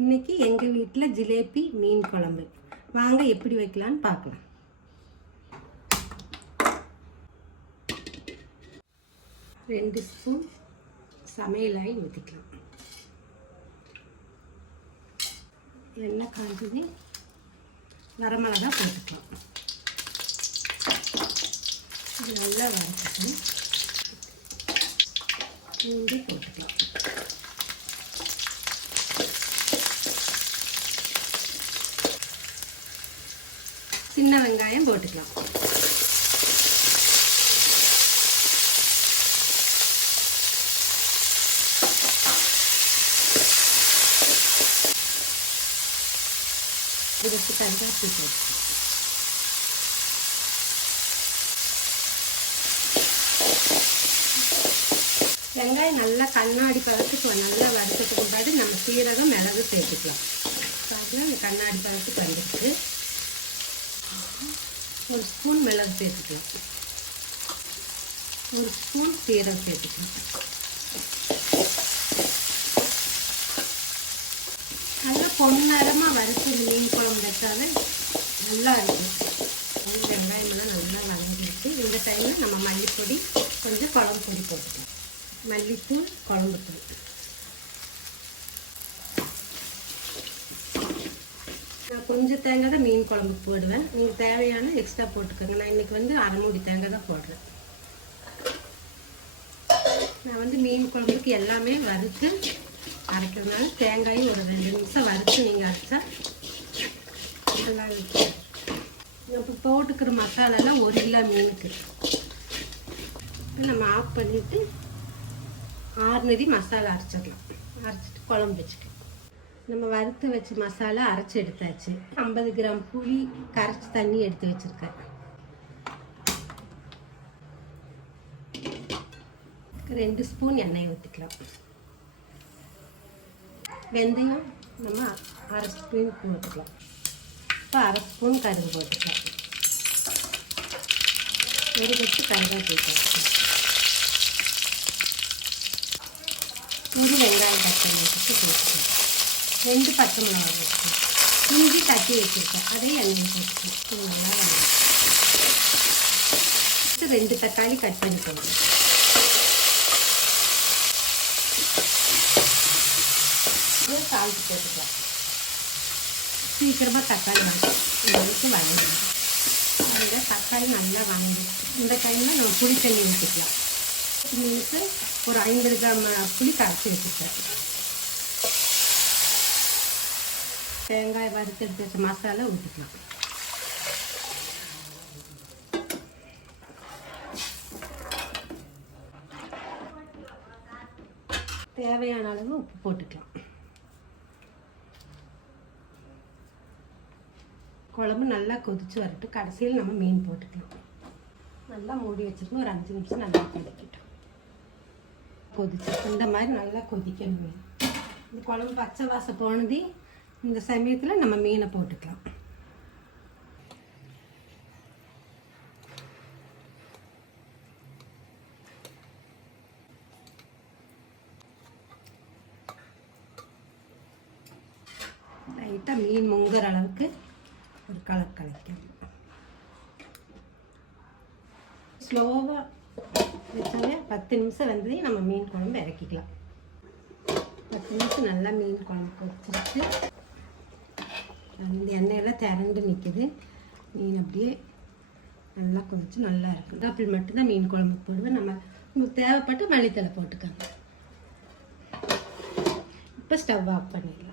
இன்றைக்கி எங்கள் வீட்டில் ஜிலேபி மீன் குழம்பு. வாங்க எப்படி வைக்கலான்னு பார்க்கலாம். ரெண்டு ஸ்பூன் சமையல் ஆயில் ஊற்றிக்கலாம். எண்ணெய் காஞ்சது வரமிளகா போட்டுக்கலாம். இது நல்லா வறுத்துட்டு பூண்டு போட்டுக்கலாம். சின்ன வெங்காயம் போட்டுக்கலாம். இதுக்கு கருவேப்பிலை போட்டுக்கலாம். வெங்காயம் நல்லா கண்ணாடி பழத்துக்கு நல்லா வறுத்ததுக்கு முன்னாடி நம்ம சீரகம் மிளகு சேர்த்துக்கலாம். பார்த்தீங்கன்னா கண்ணாடி பழத்துக்கு வந்துருக்கு. ஒரு ஸ்பூன் மிளகு சேர்த்துக்கலாம். ஒரு ஸ்பூன் சீரகம் சேர்த்துக்கலாம். நல்லா பொன்னரமாக வறுத்து மீன் குழம்பு வச்சாலே நல்லா இருக்கும். வெங்காயமெல்லாம் நல்லா வதங்கிடுச்சு. இந்த டைமில் நம்ம மல்லிப்பொடி கொஞ்சம் குழம்பு பொடி போட்டுக்கலாம். மல்லித்தூள், குழம்பு தூள். நான் கொஞ்சம் தேங்காய் தான் மீன் குழம்புக்கு போடுவேன். நீங்கள் தேவையான எக்ஸ்ட்ரா போட்டுக்கோங்க. நான் இன்றைக்கி அரை மூடி தேங்காய் தான் போடுறேன். நான் மீன் குழம்புக்கு எல்லாமே வறுத்து அரைக்கிறதுனால தேங்காயும் ஒரு 2 நிமிஷம் வறுத்து நீங்கள் அரைச்சா நல்லா இருக்கும். இப்போ போட்டுக்கிற மசாலாலாம் 1 கிலோ மீனுக்கு. நம்ம ஆஃப் பண்ணிவிட்டு ஆறுநதி மசாலா அரைச்சிடலாம். அரைச்சிட்டு குழம்பு வச்சுக்கலாம். நம்ம வறுத்து வச்ச மசாலா அரைச்சி எடுத்தாச்சு. 50 கிராம் புளி கரைச்சி தண்ணி எடுத்து வச்சுருக்கேன். 2 ஸ்பூன் எண்ணெய் ஊற்றிக்கலாம். வெந்தயம் நம்ம 1/2 ஸ்பூன் போட்டுக்கலாம். இப்போ 1/2 ஸ்பூன் கடுகு போட்டுக்கலாம். ஒரு கட்டு கருவேப்பிலை போட்டுக்கலாம். ஒரு வெங்காயம் தக்காளி வச்சுட்டு போட்டுக்கலாம். 2 பச்சை மிளகாய் போட்டுக்கலாம். இஞ்சி தட்டி வச்சுருக்கேன், அதையும் எண்ணெய் போட்டுக்கலாம். நல்லா 2 தக்காளி கட் பண்ணி போட்டுக்கலாம். சால்ட் போட்டுக்கலாம். சீக்கிரமாக தக்காளி வதக்கி வதங்கிடும். அந்த தக்காளி நல்லா வதங்கிடும். இந்த டைமில் நம்ம புளி தண்ணி ஊற்றிக்கலாம். மீனுக்கு ஒரு 50 கிராம் புளி கரைச்சி வச்சுருக்கேன். தேங்காய் வறுத்து எடுத்து வச்ச மசாலா ஊற்றிக்கலாம். தேவையான அளவு உப்பு போட்டுக்கலாம். குழம்பு நல்லா கொதித்து வரட்டும். கடைசியில் நம்ம மீன் போட்டுக்கலாம். நல்லா மூடி வச்சுருக்கோம். ஒரு 5 நிமிஷம் நல்லா கொதிக்கட்டும். கொதிச்சு இந்த மாதிரி நல்லா கொதிக்கணும். இந்த குழம்பு பச்சை வாசம் போனது. இந்த சமயத்தில் நம்ம மீனை போட்டுக்கலாம். லைட்டாக மீன் முங்குற அளவுக்கு ஒரு கலர் கலக்கணும். ஸ்லோவாக வச்சாலே 10 நிமிஷம் வந்ததையும் நம்ம மீன் குழம்பு இறக்கிக்கலாம். 10 நிமிஷம் நல்லா மீன் குழம்பு கொதிச்சிட்டு அந்த எண்ணெயெல்லாம் திரண்டு நிற்கிது. மீன் அப்படியே நல்லா கொதிச்சு நல்லா இருக்குது. அப்படி மட்டும்தான் மீன் குழம்புக்கு போடுவேன். நமக்கு தேவைப்பட்டு மல்லித்தலை போட்டுக்காங்க. இப்போ ஸ்டவ் ஆஃப் பண்ணிடலாம்.